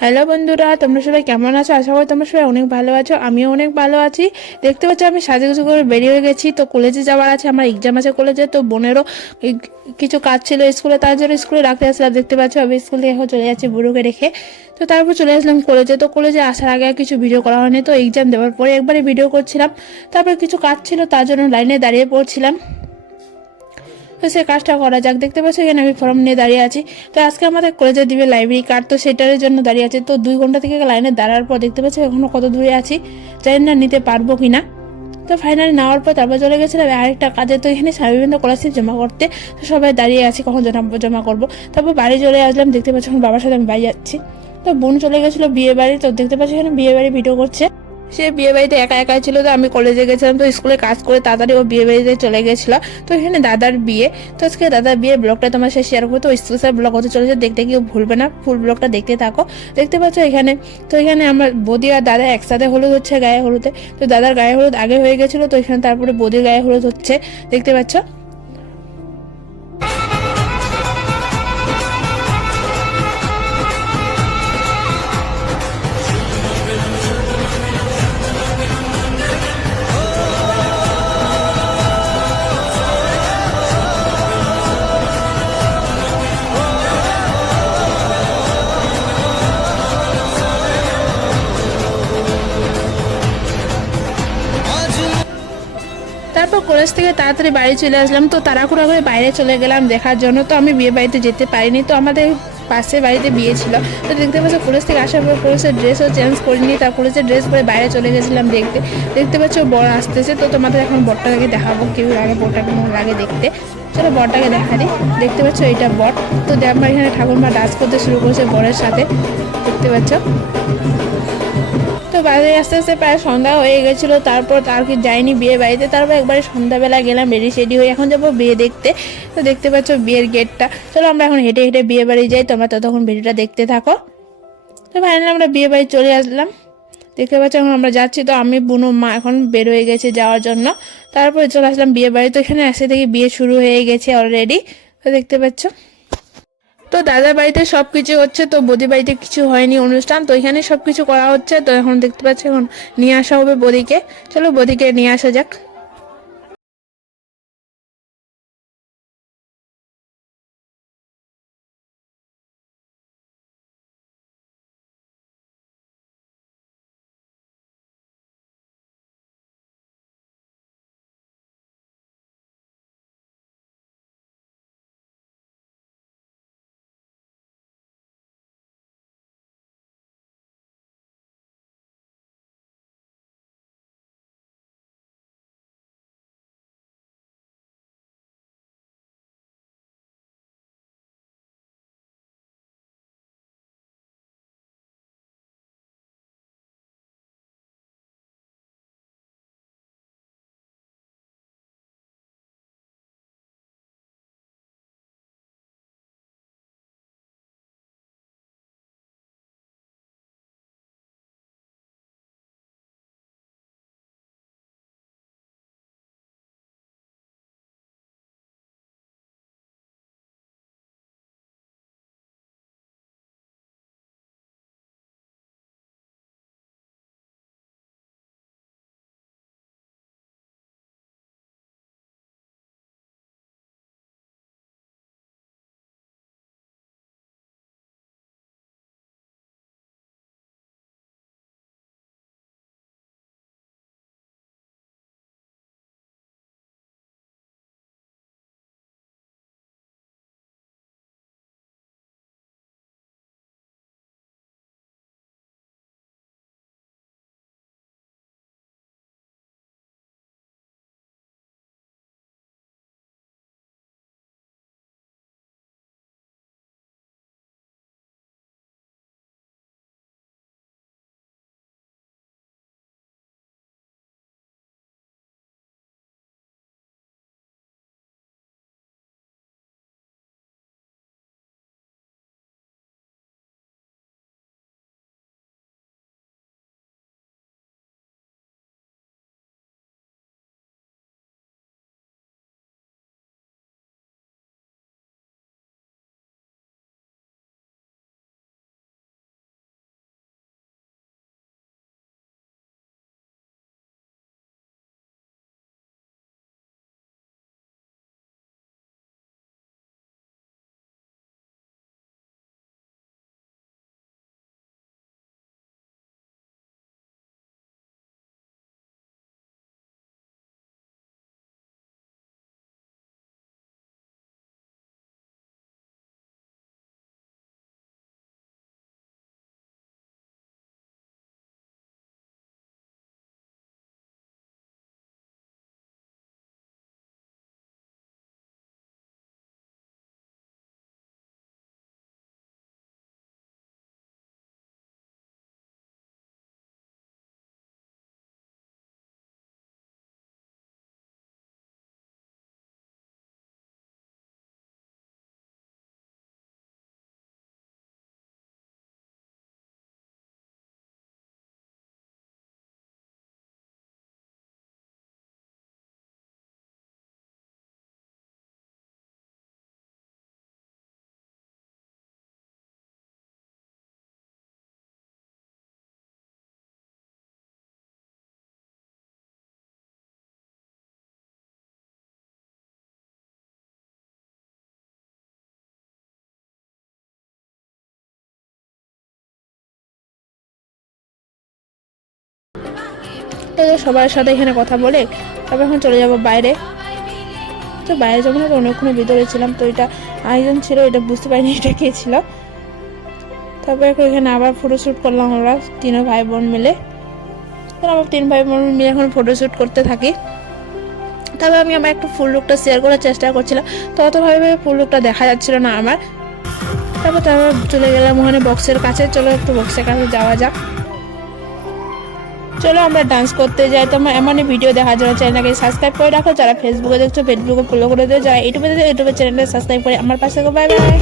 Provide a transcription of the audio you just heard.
Hello বন্ধুরা, তোমরা সবাই কেমন আছো? আশা করি তোমরা সবাই অনেক ভালো আছো, আমিও অনেক ভালো আছি। দেখতে পাচ্ছ, আমি সাজুগুজু করে বেরিয়ে গেছি। তো কলেজে যাওয়ার আছে, আমার এক্সাম আছে কলেজে তো বোনেরও কিছু কাজ ছিল স্কুলে তার জন্য স্কুলে রাখতে আসলাম। দেখতে পাচ্ছ, আমি স্কুল থেকে এখন চলে যাচ্ছি বুড়োকে রেখে। তো তারপর চলে আসলাম কলেজে তো কলেজে আসার আগে কিছু ভিডিও করা হয়নি। তো এক্সাম দেওয়ার পরে একবারে ভিডিও করছিলাম। তারপর কিছু কাজ ছিল, তার জন্য লাইনে দাঁড়িয়ে পড়ছিলাম। তো সে কাজটা করা যাক। দেখতে পাচ্ছ, এখানে আমি ফর্ম নিয়ে দাঁড়িয়ে আছি। তো আজকে আমাদের কলেজে দিবে লাইব্রেরি কার্ড তো সেটার জন্য দাঁড়িয়ে আছে। তো দুই ঘণ্টা থেকে লাইনে দাঁড়ার পর দেখতে পাচ্ছ, এখনও কত দূরে আছি, জানি না নিতে পারব কি না তো ফাইনালি নেওয়ার পর তারপর চলে গেছিলাম, আরেকটা কাজে। তো এখানে বিভিন্ন স্কলারশিপ জমা করতে, তো সবাই দাঁড়িয়ে আছি, কখন জমা জমা করব। তারপর বাড়ি চলে আসলাম, দেখতে পাচ্ছ, এখন বাবার সাথে আমি বাড়ি যাচ্ছি। তো বোন চলে গেছিল বিয়ে বাড়ি, তো দেখতে পাচ্ছি, এখানে বিয়ে বাড়ি ভিডিও করছে। সে বিয়ে বাড়িতে একা একাই ছিল তো আমি কলেজে গেছিলাম, তো স্কুলে কাজ করে তাড়াতাড়ি ও বিয়ে বাড়িতে চলে গেছিল। তো এখানে দাদার বিয়ে, তো আজকে দাদার বিয়ে ব্লগটা তোমার সাথে শেয়ার করব। তো স্পেশাল ব্লগ হতে চলেছে, দেখতে কেউ ভুলবে না ফুল ব্লগটা দেখতে থাকো। দেখতে পাচ্ছ এখানে, তো এখানে আমার বৌদি আর দাদা একসাথে হলুদ হচ্ছে গায়ে হলুদে। তো দাদার গায়ে হলুদ আগে হয়ে গেছিল, তো এখানে তারপরে বৌদির গায়ে হলুদ হচ্ছে, দেখতে পাচ্ছ? তারপর কলেজ থেকে তাড়াতাড়ি বাড়ি চলে আসলাম, তো তাড়াহুড়া করে বাইরে চলে গেলাম দেখার জন্য। তো আমি বিয়ে বাড়িতে যেতে পারিনি, তো আমাদের পাশে বাড়িতে বিয়ে ছিল। তো দেখতে পাচ্ছ, কলেজ থেকে আসার পর কলেজের ড্রেসও চেঞ্জ করিনি তার কলেজের ড্রেস পরে বাইরে চলে গেছিলাম দেখতে। দেখতে পাচ্ছ, বর আসতেছে, তো তোমাদের এখন বরটাকে দেখাবো, কেউ আগে বরটা কেমন লাগে দেখতে। চলো বরটাকে দেখা দিই দেখতে পাচ্ছ এটা বট তো আমার এখানে ঠাকুরমা ডান্স করতে শুরু করেছে বরের সাথে। দেখতে পাচ্ছ। তো বাড়ি আস্তে আস্তে প্রায় সন্ধ্যা হয়ে গেছিল, তারপর আর কি যাইনি বিয়ে বাড়িতে, তারপর একবারে সন্ধ্যাবেলা গেলাম রেডি সেডি হয়ে এখন যাব বিয়ে দেখতে। তো দেখতে পাচ্ছ বিয়ের গেটটা চলো আমরা এখন হেঁটে হেঁটে বিয়ে বাড়ি যাই, তোমরা ততক্ষণ ভিডিওটা দেখতে থাকো। তো ফাইনালি আমরা বিয়ে বাড়ি চলে আসলাম। দেখতে পাচ্ছ এখন আমরা যাচ্ছি, তো আমি, বুনো, মা এখন বের হয়ে গেছে যাওয়ার জন্য। তারপরে চলে আসলাম বিয়ে বাড়ি, তো এখানে আসে থেকে বিয়ে শুরু হয়ে গেছে অলরেডি তো দেখতে পাচ্ছ। তো দাদার বাড়িতে সব কিছু হচ্ছে, তো বদি বাড়িতে কিছু হয়নি অনুষ্ঠান, তো এখানে সব কিছু করা হচ্ছে, তো এখন দেখতে পাচ্ছি, এখন নিয়ে আসা হবে বদিকে। চলো বদিকে নিয়ে আসা যাক। তো সবার সাথে এখানে কথা বলে তারপর এখন চলে যাব বাইরে। তো বাইরে যখন আমি অনেকক্ষণ ভিতরে ছিলাম তো এটা আয়োজন ছিল, এটা বুঝতে পারিনি এটা কে ছিল। তারপরে এখানে আবার ফটোশ্যুট করলাম আমরা তিনও ভাই বোন মিলে। তো আমরা তিন ভাই বোন মিলে এখন ফটোশ্যুট করতে থাকি। তবে আমি আমার একটু ফুল লুকটা শেয়ার করার চেষ্টা করছিলাম, তো ফুল লুকটা দেখা যাচ্ছিল না আমার। তারপর তারপর চলে গেলাম ওখানে বক্সের কাছে, চলো একটু বক্সের কাছে যাওয়া যাক। চলো আমরা ডান্স করতে যাই, তোমার এমনই ভিডিও দেখার জন্য চ্যানেলটাকে সাবস্ক্রাইব করে রাখো। যারা ফেসবুকে দেখছ ফেসবুকে ফলো করে দিও। যারা ইউটিউবে দেখছ ইউটিউবের চ্যানেলটা সাবস্ক্রাইব করে আমার পাশে বাই বাই